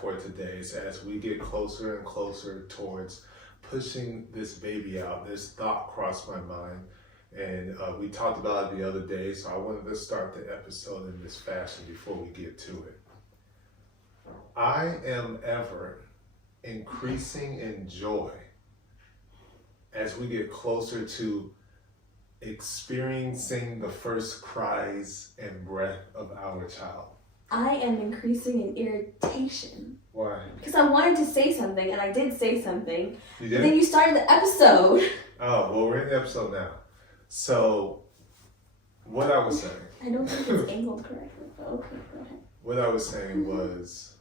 for today is as we get closer and closer towards pushing this baby out, this thought crossed my mind. And we talked about it the other day, so I wanted to start the episode in this fashion before we get to it. I am ever increasing in joy as we get closer to experiencing the first cries and breath of our child. I am increasing in irritation. Why? Because I wanted to say something, and I did say something. You did? But then you started the episode. Oh, well, we're in the episode now. So, what I was saying. I don't think it's angled correctly, but okay, go ahead. What I was saying was...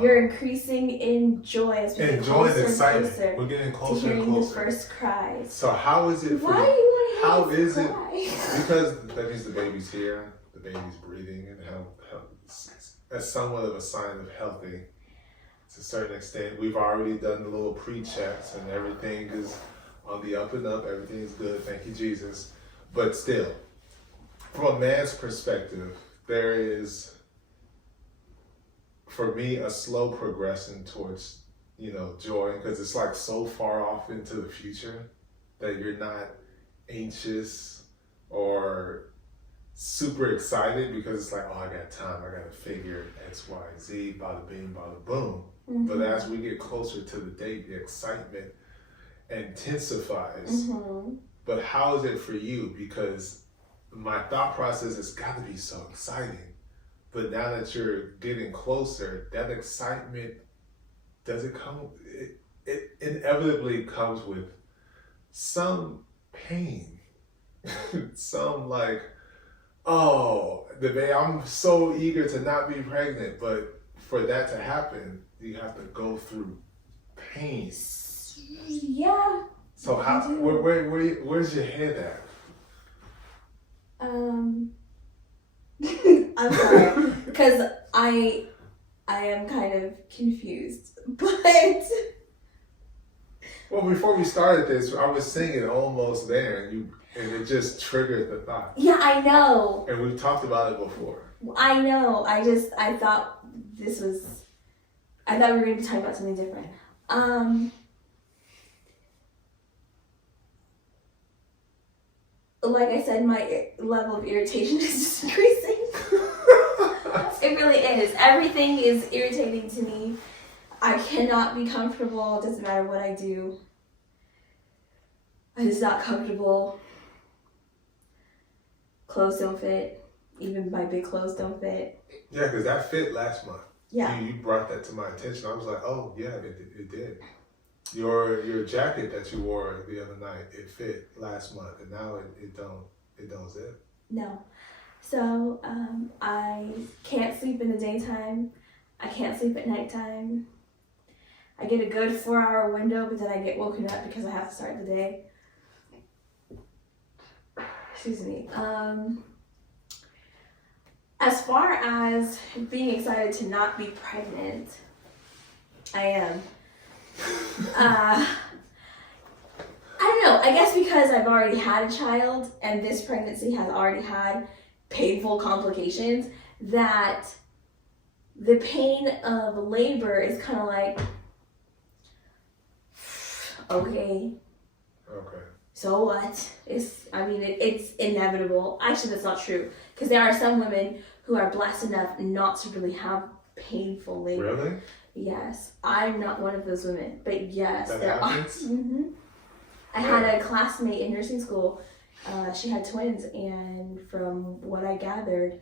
You're increasing in joy as we get closer and closer. We're getting closer to hearing and closer. the first cries. So how is it for Why do you want to hear How is it? cry? Because that means the baby's here, the baby's breathing, and that's somewhat of a sign of healthy to a certain extent. We've already done the little pre-checks and everything is on the up and up. Everything is good. Thank you, Jesus. But still, from a man's perspective, there is, for me, a slow progression towards, joy, because it's like so far off into the future that you're not anxious or super excited because it's like, oh, I got time, I got to figure X, Y, Z, bada bing, bada boom. Mm-hmm. But as we get closer to the date, the excitement intensifies. Mm-hmm. But how is it for you? Because my thought process has got to be so exciting. But now that you're getting closer, that excitement, does it come, it inevitably comes with some pain. Some like, oh, I'm so eager to not be pregnant, but for that to happen, you have to go through pain. Yeah. So how? Where's your head at? I'm sorry, because I am kind of confused, but. Well, before we started this, I was singing Almost There, and it just triggered the thought. Yeah, I know. And we've talked about it before. I know. I thought we were going to be talking about something different. Like I said, my level of irritation is just increasing. It really is. Everything is irritating to me. I cannot be comfortable. It doesn't matter what I do. I'm just not comfortable. Clothes don't fit. Even my big clothes don't fit. Yeah, because that fit last month. Yeah. You brought that to my attention. I was like, oh, yeah, it did. Your jacket that you wore the other night, it fit last month, and now it don't zip. No. So I can't sleep in the daytime. I can't sleep at nighttime. I get a good 4-hour window, but then I get woken up because I have to start the day. Excuse me. As far as being excited to not be pregnant, I am. I don't know. I guess because I've already had a child and this pregnancy has already had painful complications, that the pain of labor is kind of like, okay. So what? It's inevitable. Actually, that's not true, because there are some women who are blessed enough not to really have painful labor. Really? Yes. I'm not one of those women, but yes, that there happens? are. Mm-hmm. I had a classmate in nursing school. She had twins, and from what I gathered,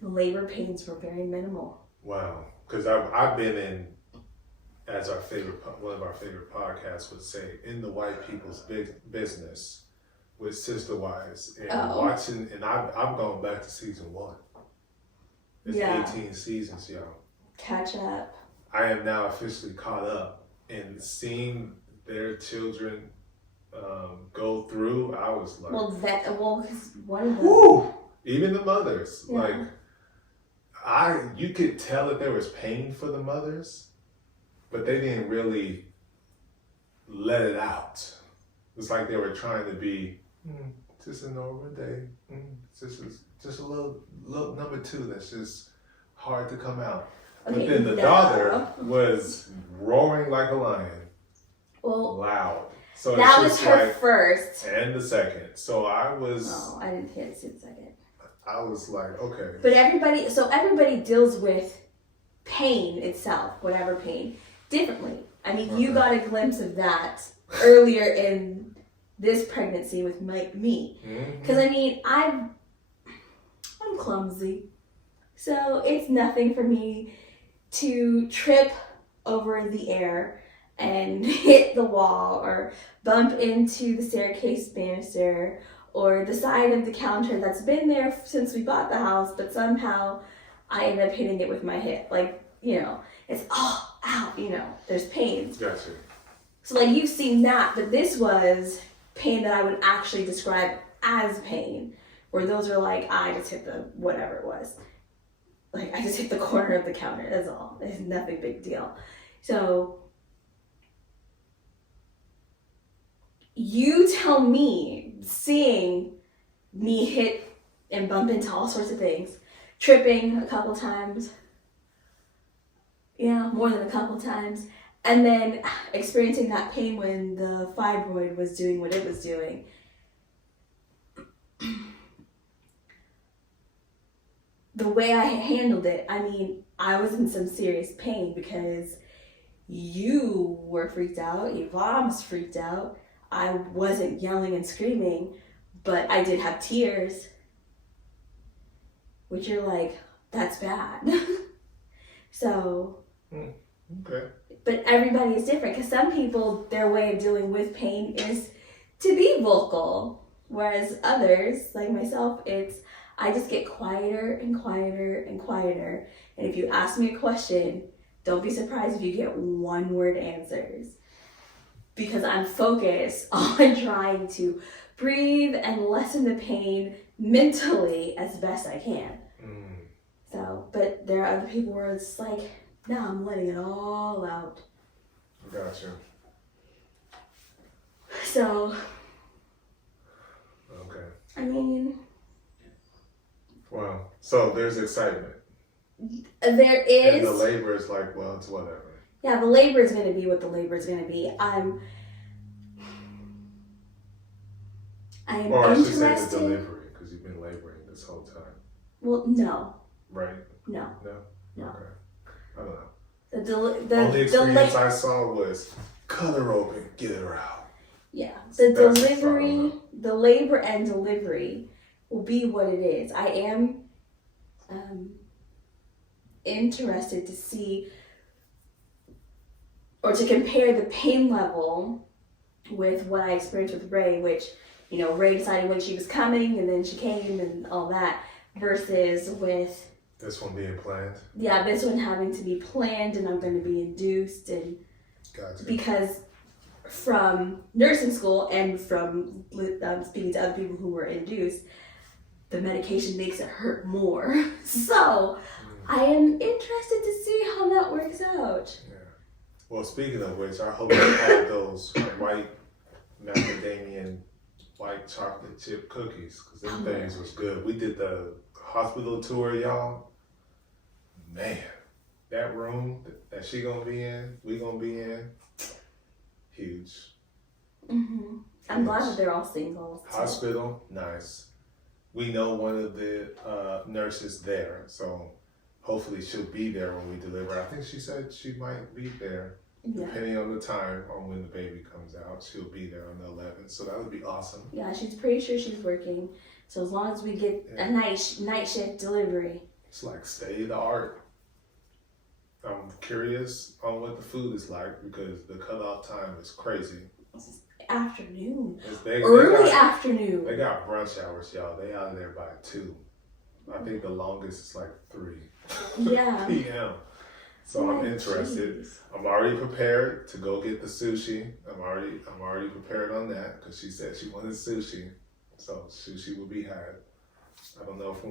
the labor pains were very minimal. Wow. Because I've been in, as one of our favorite podcasts would say, in the white people's business with Sister Wives, and watching, and I've gone back to season 1. It's 18 seasons, y'all. Catch up. I am now officially caught up, and seeing their children go through, I was like, because one of them. Woo! Even the mothers, you could tell that there was pain for the mothers, but they didn't really let it out. It's like they were trying to be just a normal day. Just a little number 2 that's just hard to come out. But Okay, then the no. daughter was roaring like a lion. Well, Loud. So that it's was just her like, first. and the second. So I was, Oh, I didn't hear the second. I was like, okay. But everybody deals with pain itself, whatever pain, differently. I mean, you got a glimpse of that earlier in this pregnancy with me. Because I mean, I'm clumsy. So it's nothing for me to trip over the air and hit the wall or bump into the staircase banister or the side of the counter that's been there since we bought the house, but somehow I end up hitting it with my hip. Like, you know, it's, oh, ow, you know, there's pain. Gotcha. So, like, you've seen that, but this was pain that I would actually describe as pain, where those are like, I just hit the whatever it was. Like, I just hit the corner of the counter, that's all. It's nothing big deal. So, you tell me, seeing me hit and bump into all sorts of things, tripping a couple times, yeah, more than a couple times, and then experiencing that pain when the fibroid was doing what it was doing. The way I handled it, I mean, I was in some serious pain because you were freaked out, Yvonne's freaked out. I wasn't yelling and screaming, but I did have tears, which you're like, that's bad. So, Okay. but everybody is different because some people, their way of dealing with pain is to be vocal, whereas others, like myself, it's I just get quieter and quieter and quieter. And if you ask me a question, don't be surprised if you get one-word answers. Because I'm focused on trying to breathe and lessen the pain mentally as best I can. So, but there are other people where it's like, no, I'm letting it all out. Gotcha. So, Okay. I mean, Wow. So there's excitement. there is. And the labor is like, well, it's whatever. Yeah, the labor is going to be what the labor is going to be. I'm Or I should say the interested. delivery, because you've been laboring this whole time. Well, no. Right? No. No? No. Okay. I don't know. The Only experience I saw was cut her open, get her out. Yeah. The That's delivery, the labor and delivery will be what it is. I am interested to see or to compare the pain level with what I experienced with Ray, which, you know, Ray decided when she was coming and then she came and all that, versus with this one being planned. Yeah, this one having to be planned and I'm going to be induced. And Gotcha. because from nursing school and from speaking to other people who were induced, the medication makes it hurt more. So I am interested to see how that works out. Yeah. Well, speaking of which, I hope you had those white macadamia white chocolate chip cookies, because them things was good. We did the hospital tour, y'all. Man, that room that she gonna be in, we gonna be in, huge. I'm glad that they're all single. Hospital, nice. We know one of the nurses there, so hopefully she'll be there when we deliver. I think she said she might be there, depending on the time on when the baby comes out. She'll be there on the 11th, so that would be awesome. Yeah, she's pretty sure she's working. So as long as we get a night shift delivery. It's like state of the art. I'm curious on what the food is like because the cutoff time is crazy. Afternoon. Early afternoon. They got brunch hours, y'all. They out of there by 2. I think the longest is like 3 Yeah. p.m. So I'm interested. Geez. I'm already prepared to go get the sushi. I'm already prepared on that because she said she wanted sushi. So sushi will be had. I don't know if